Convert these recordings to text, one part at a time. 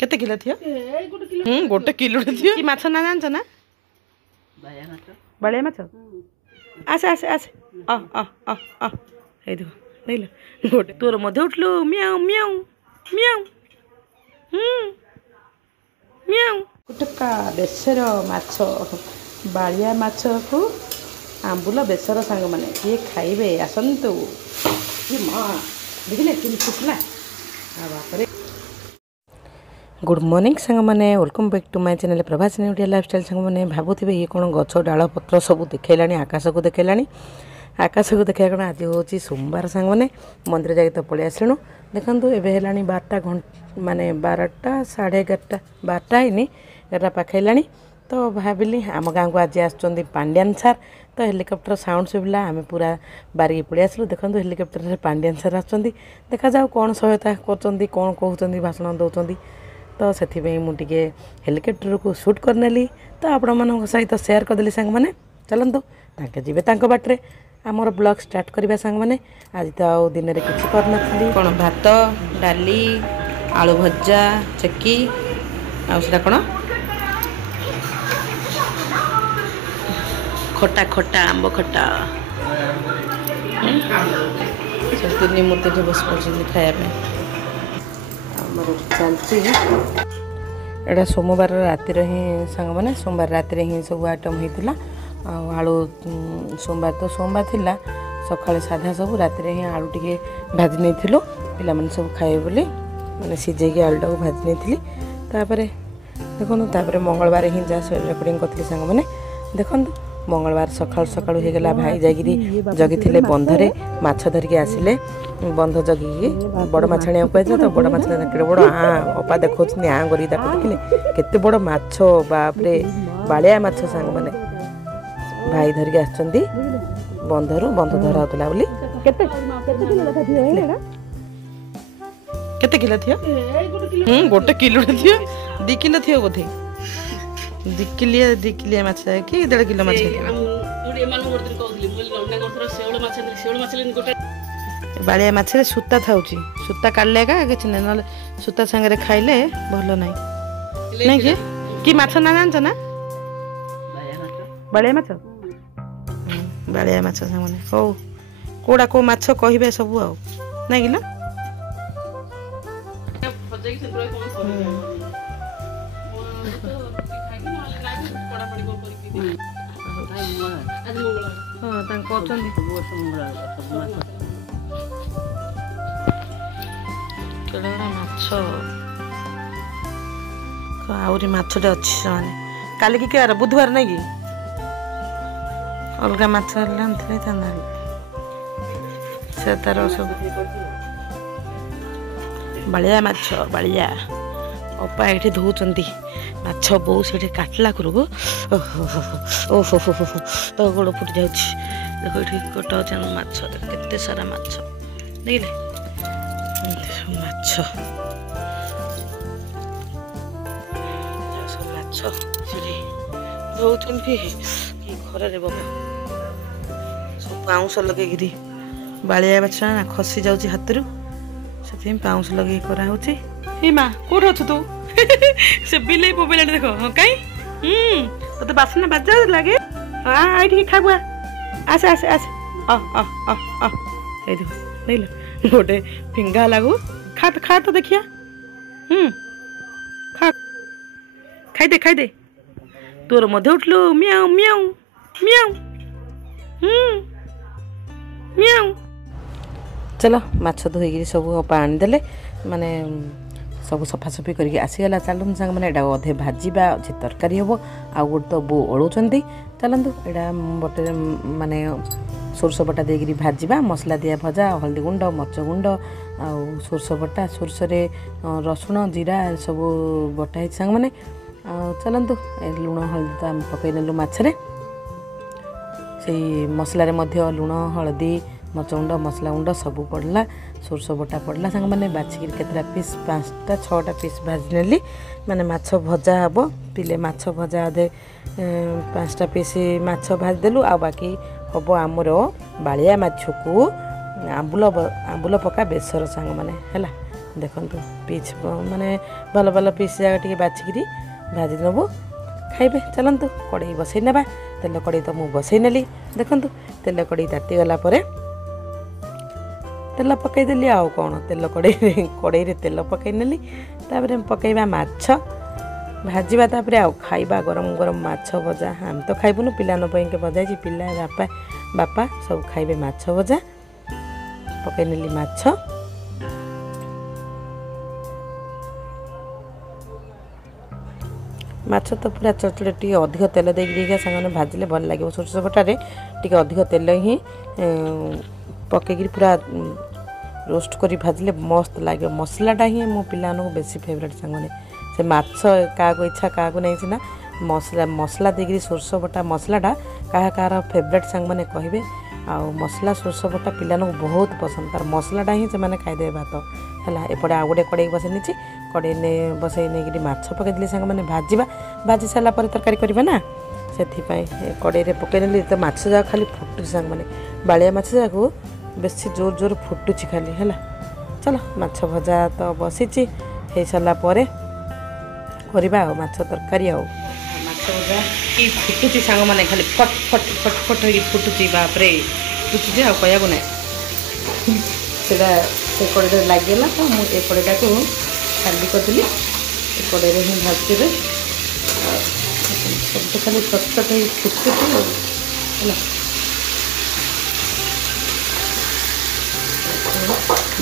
केते किलो थियो गोटे किलो थियो कि माछ ना जान्छ ना बालिया माछ आसे आसे आसे अ अ अ अ हे देखो देख लो गोटे तोर मध्ये उठलो म्याऊ म्याऊ म्याऊ म्याऊ कुटका बेसर माछ बालिया माछ को आंबुल बेसर सांग माने किए खाइबे आसंतु ये मां देखिले कि फुटला बाप रे। गुड मॉर्निंग सांग माने welcome back to my channel Prabhas India lifestyle सांग माने भाबुथिबे ये कोन गछ डाळ पत्र सब देखैलानी आकाश को देखैलानी आकाश को देखा कण आज हूँ सोमवार सांग मैंने मंदिर जाए तो पलि आसलु देखु एवं है 12 माने 12टा 11:30 12टा है 11टा पाखला तो भाविली आम गाँव को आज आसुँच पांड्यान सार तो हेलिकप्टर साउंड शुभिला आम पूरा बारिक पलि आसलु देखो हेलिकप्टर से पांड्यान सार आसुँच देखा जाऊ कौन सहायता कर कौन कहते भाषण दौरान तो से मुझे हेलिकप्टर को शूट करनेली तो आपण मान सहित सेयार करदेली सांग मैंने चलतु ताके जीवे तांको बाटरे आमर ब्लॉग स्टार्ट करवा सांग मैंने आज तो आउ दिन में किसी करनी कौन भात डाली आलू भजा चेकी आटा कौन खटा खटा आंब खटा तीन मूर्ति बस पड़े खायापे चलती एटा सोमवार राति ही सांग मैंने सोमवार राति ही सब आइटम होता आलू सोमवार तो सोमवार थिला सकाଳେ साधा सब राति ही आलू टे भाजी नहीं पिला माने सब खाए बोली मैंने सीझे आलूटा को भाजी नहीं तापर देखो तापर मंगलवार ही जहाँ रेकर्डिंग करी सांग मैंने देखो मंगलवार सकाल सकाल हो गला भाई जागिरी जगी थे बंधरे माछ धरिकी आसिले बंध जगिकी बड़ माछाणी कहते तो बड़ माछ के बड़ आँ अपा देखा आँ कर देखिले केते बड़ माछ बापरे बालिया माछ सांग मैंने भाई धरिकी आसचंदी बंधरू बंध धरा होतला बोली केते किलो थियो गोटे किलो थियो 2 किलो थियो बोधे 2 किलो माछ कि 1.5 किलो माछ बालिया माछ रे सूता थाउची सूता काढले का किछि नै न सूता संगे खाइले भलो नै नै कि माछ ना जानछ ना बालिया माछ बालिया माछ सामने हो कोड़ा को माछ कहिबे सब आ नै गिला हां तांको चंदी केड़ा माछ आउरी माछटे अछि माने काली की के बुधवार नै की अलग माछ लांथले थाना से तार सब बालिया माछ बालिया अपा एठी धोउचंती माछ बो से काटला करू ओहो तो गोड़ फुट जाउछ देखो एठी कटा चन माछ केते सारा माछ देखले माछ माछ से धोउचंती की खरा रे बाबा सब पाउंस लगे बालिया माछ ना खसी जाउची हातरू से पाउंस लगे करा होची ए माँ कोठ अच्छु तू से बिले बोबेला देखो हाँ कहीं तो बासना बाजा लगे हाँ आई खाबुआ आसे आसे आसे अ अ अ अ ए देखो नहीं लो गोटे फिंगा लागू खा तो देखिया खा खाई दे तोर मधे उठलो म्याऊ म्याऊ म्याऊ म्याऊ चलो माछ धोई सब पानी देले माने सब सफासफी करके आसीगला चलूँ सांग मैंने एटा अधे भाजवा अच्छे तरकारी हम आउ गोटे तो बो ओलुचंती चलतु एटा बटे माने सोरस बटा देकरी भाजवा मसला दिया भजा हल्दी गुंड मर्च गुंड आउ सोरस बटा सोरस रसुण जीरा सब बटा है सांग मैंने चलतु लुण हल्दी तो आम पकई नेलु माछरे से मसलार मध्य लुण हल्दी मर्च गुंड मसला गुंड सब पड़ला सोरस बटा पड़ला सांग मैंने बाछिक केतरा पीस 5टा 6टा पीस भाजी नेली माने माछ भजा हम पिले माछ भजा अधे 5टा पीस माछ भाजी देलु आ बाकी हम आमर बालिया माछ को आंबुल पका बेसर सांग मैंने है देखु पीस माने भल भल पीस जगह बाछिकी भाजी नबू खाइबे। चलतु कड़े बसई ना तेल कड़े तो मुझे बसई नेली देखु तेल कड़े ताती गला तेल पकईदेली आउ कौन तेल कड़े तेल पकई नेली पकईबा माछ भाजवा तापर आउ खाइबा गरम गरम माछ भजा। हम तो खाइबुनु पिलान के भजाई पिला बापा बापा सब खाइबे माछ भजा पकई नेली माछ माछ तो पूरा चटचटे टी अधिक तेल देके सांगे भाजिले भल लगे सोरष बटारे टी अधिक तेल ही पकईकि पूरा रोस्ट कर भाजिले मस्त लगे मसलाटा ही मो पिला बेसी फेवरेट सांगे से माछ क्या इच्छा क्या नहीं सीना मसला मसला देकर सोरष बटा मसलाटा क्या कार फेवरेट सांग मैंने कहे आउ मसला सोरष बटा पिला बहुत पसंद तार मसलाटा ही से खाईदे भात है। एपटे आउ गोटे कड़े बसई नहीं कड़े ने बसई नहीं माछ पकईदे सांग मैंने भाजवा भाजी सारापर तरकारी करवा ना से कड़े पकई नेली तो माछ जा खाली फुटुची सांग मैंने बालिया माछ जा को बेसी जोर जोर फुटुची खाली है। चलो माछ भजा तो बसी हो सारापर करवा माछ तरकारी आउ माछ भजा कि फुटुची सांग मैंने खाली फट फट फट फट हो फुटुची बापरे फुटुची आ कहू ना से कड़े लगे तो मुझे कड़ेटा को खाली करदेली कड़े ही भाजदेवे सब तो खाली चटचट हो फुटुची है।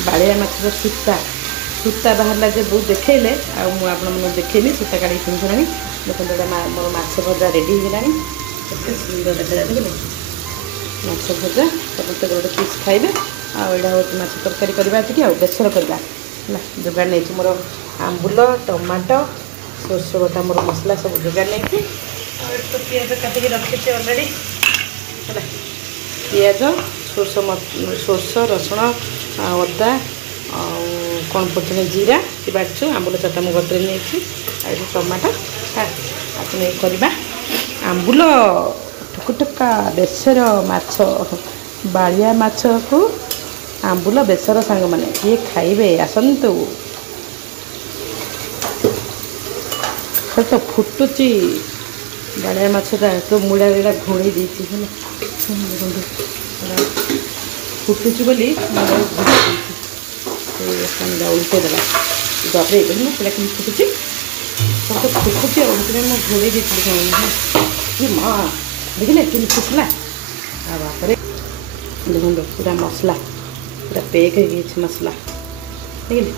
बाड़िया माछर सूता बाहर जे बहुत देखले मुझे देखनी सूता काढ़ी पिंधुला देखते मोर माछ भजा रेडी होगा सुंदर देखा माछ भजा समस्त गोटे पीस खाइबे आईटा हूँ माछ तरकारी करवा आ बेसर करवा जोगाड़ नहीं मोर आंबुल टमाटो सोरष बटा मोर मसला सब जोगाड़ नहीं तो पिज काटिक रखी अलरेडी है पिज सोरष रसुण अदा कौन पड़ते जीरा कि बाटू आंबुल चटा मुझे बतरे नहीं टमाटो आपको नहीं करवा आंबुल टुकुटुका बेसर माछ बाड़िया माछ को आंबुल बेसर सांग मैंने किए खाइबे आसतु तो फुटुची बाड़िया माछटा तो मुड़ा मुड़ा घोड़े देखी फुटुची बोली उल्टे देगा दबे देना कि फुटुची सब तो फुटुची उल्टे मैं घोड़े देखी माँ देखिले कि फुटला बापर देखो पूरा मसला पूरा पैक हो मसला देखिले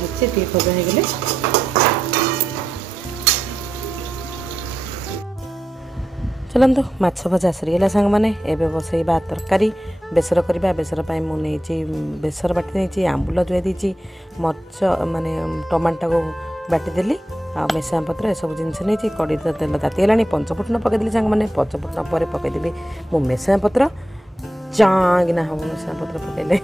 भजे टी भजा हो गले चलतु माछ भजा सरीगला सांग मैंने एवं बसईबा तरकारी बेसर करवा बेसर मुझे बेसर बाटी नहीं आंबुल जुआई देती मर्च माने टमाटो को बाटीदेली आ मेसा पत्र सब जिनस नहीं कड़ी तेल तातीगला पंचफुटन पकईदेली सांग मैंने पंचफुटन पर पकईदेवी मो मेसा पत्र चाँगिना हम मेसा पत्र पकईले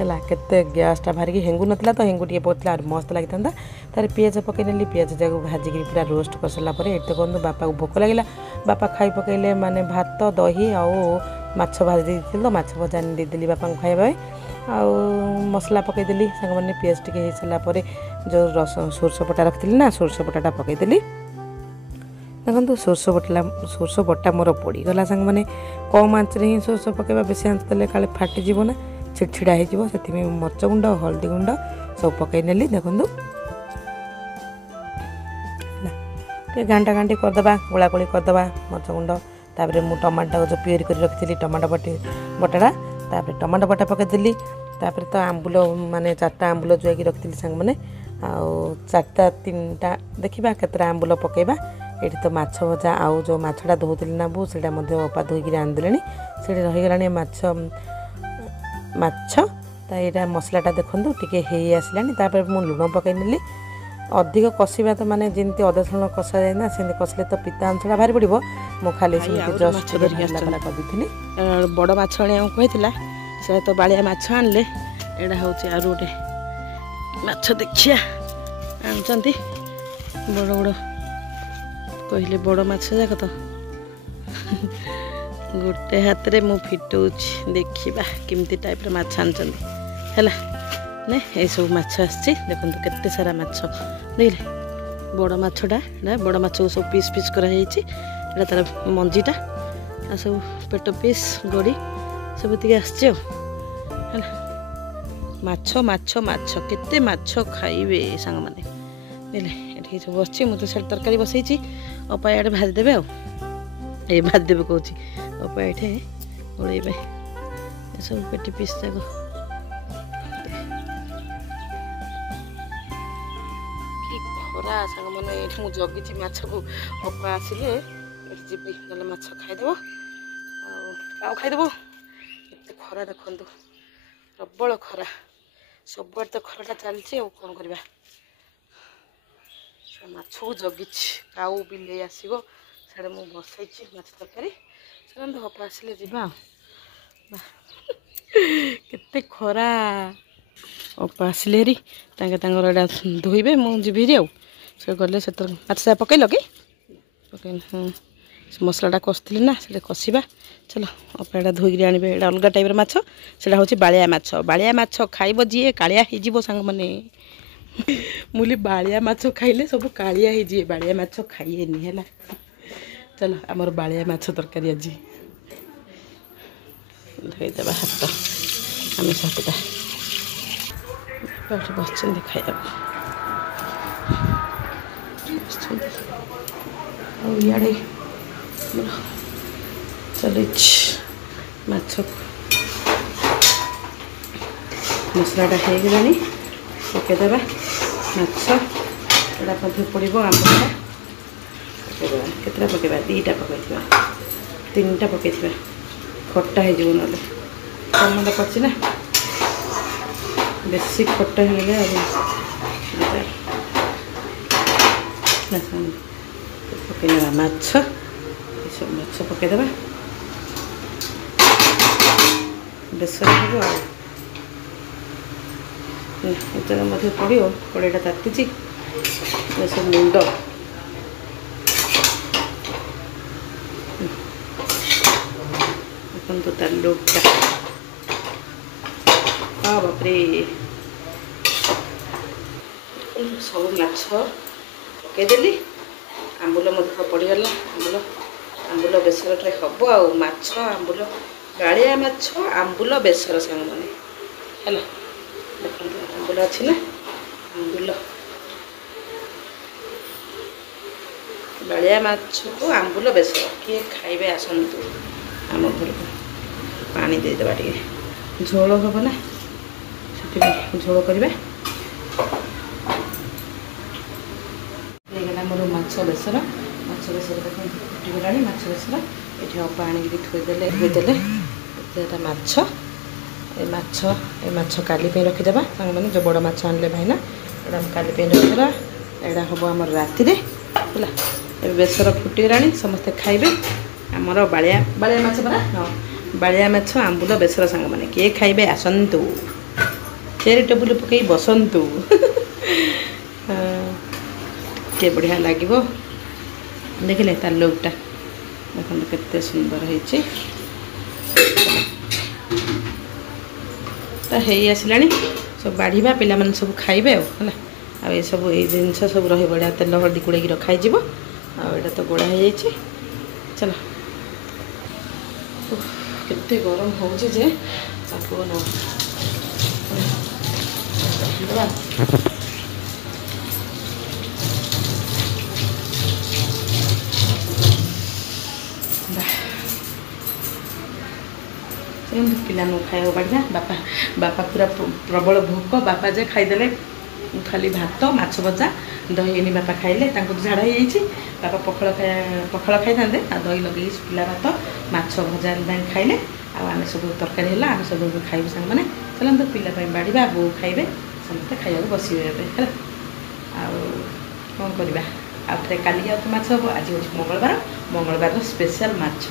है केते गैसटा बाहरिकी हेंगु नथिला तो हेंगु टे पकड़ा मस्त लगी था तार पिज पकई नेली पिज जाक भाजिक पूरा रोस्ट कर सारा पर एत कहूँ बापा को भोक लगे बापा खाई पकईले माने भात दही आउ माछ भाजी देती तो माछ भजा देदेली बापा को खाइबा आउ मसला पकईदेली सांग मैंने पिज टे हो सारापर जो रस सोरष बटा रखी ना सोरष बटाटा पकईदेली देखो सोरष बटा मोर पड़गला सांग मैंने कम आँचरे ही सोरष पकईबा बेसी आँच देले काले फाटीज ना छिड़छिड़ा हो मर्च गुंड हल्दी गुंड सब पकई नेली देखु घाटा घाटी करदे गोलागोली करदे मर्च गुंड तापर मु टमाटो जो प्योरी कर रखी टमाटो बटाटा तापर टमाटो बटा पकईदेली तापर तो आंबुल माने 4टा आंबुल जुआई रखी सांग मैंने आउ 4टा 3टा देखा केतटा आंबुल पकईबा ये तो माछ भजा आउ जो माछटा धोली ना बो से अपा धोईक आनदे से रहीगला माछ तो यहाँ मसलाटा देखूँ टी आसला मु लुण पकई नेली अधिक कषा तो माने जमी अदा रसुण कषा जाए ना से कषले तो पिता अंशटा बाहरी पड़ो मु खाली जस्ट करदी बड़ माछ आने कहला से तो बाड़िया माछ आनले एटा हूँ आर गोटे माछ देखिया आनचंती बड़ बड़ कहले बड़ माछ जाक तो गोटे हाथ रे मु फिटौछि देखिबा केमती टाइप रे माछ आनचंदी हैला ने ए सब माछ आछि देखंतु केते सारा माछ देखले बड़ माछटा ना बड़ माछ को सब पीस पीस करा जाईछि एटा तार मंजीटा आ सब पेट पीस गड़ी सब तिके आछि हैला माछ माछ माछ केते माछ खाइबे संग माने देखले एठी सब बसछि मु तो सेल तरकारी बसैछि अपा याडे भाज देबे आ ए भाज देबे कहूछि अपा एठे ओळेबे सब पेटी पीस जाको खरा सांग मैंने ये जगी माछ को अपा आसिले जी ना माछ खाईदेव आउ खाईदेव एत खरा देखु प्रबल खरा सब तो खराटा चलती कौन करवा माछ को जगी काऊ बिले आसो साड़े मुझे बसई माछ तरकारी चलते अपा आसिले जा केते खरा अपा आसिले हेरी धोइबे मुझे जी से गले से माछ सा पकईल कि पकई हाँ मसलाटा कषी ना से कषा चलो अपा एटा धोईक आने एटा अलग टाइप माछ से हूँ बालिया माछ खाइब जी कालिया हो सांग मैंने मुझे बालिया माछ खाइले सब कालिया हो बालिया माछ खाइएनि है चलो आमर बालिया माछ तरकारी आज धोईदे हाथ आमिष हाथटा बस खाइबा इे चल माछ मसलाटा हो गला पकईदे माछ एटा पड़ो आंबटा पकईदे केतटा पकईबा दीटा पकई तीन टा पकई खट्टा हो ना टमाटो पड़े ना बेसी खट्टा हो गले पकईना माछ सब माछ पकईदे बेसर हम पड़ो कड़ईटा ताती सब मुंड देखो तार लुकटा हाँ बापरे सब माछ पकईदेली आंबुल पड़गला आंबुल बेसर हम आछ आंबुल बालिया माछ आंबुल बेसर सांग मैंने है देखो आंबुल अच्छी ना आंबुल बालिया माछ को आंबुल बेसर किए खाइबे आसतु आम घर को पानी देदेबा टे झोल हम ना से झोल करवा मोर माछ बेसर देखो फुटीगला माछ बेसर ये अपा आणिक थोदेले माछ काली रखीदे मैंने जो बड़ माछ आनले भाईना यहाँ काली रखीदा यहाँ हम आम राति है बेसर फुटीगला समस्ते खाइबे आमर बालिया माछ परा हाँ बालिया माछ आंबुल बेसर सांग मैंने किए खाइबे आसतु चेरी टेबुल पकई बसतु के बढ़िया लगे देखिले तार लुकटा देखो केते सुंदर होती आसला सब बाढ़ा पिला माने सब खाइबे है ये सब ये जिन सब रहा तेल हल्दी गुड़े रखाई आटा तो गोड़ा हो जाए चलो केते गरम हो पिला खाया बढ़िया बापा बापा पूरा प्रबल भोक बापा जे खाईदे खाली भात माछ भजा दही बापा खाइले झाड़ा हो बापा पखाड़ खाई था दही लगे सुखला भात माछ भजा खाइले आम सब तरकारी है आम सब खाइबे सांग मैंने चलते पिला बाढ़ा बो खाइबे समस्ते खाया बसवे है कौन करवा आउ थे काली आउ माछ हम आज हूँ मंगलवार स्पेशल माछ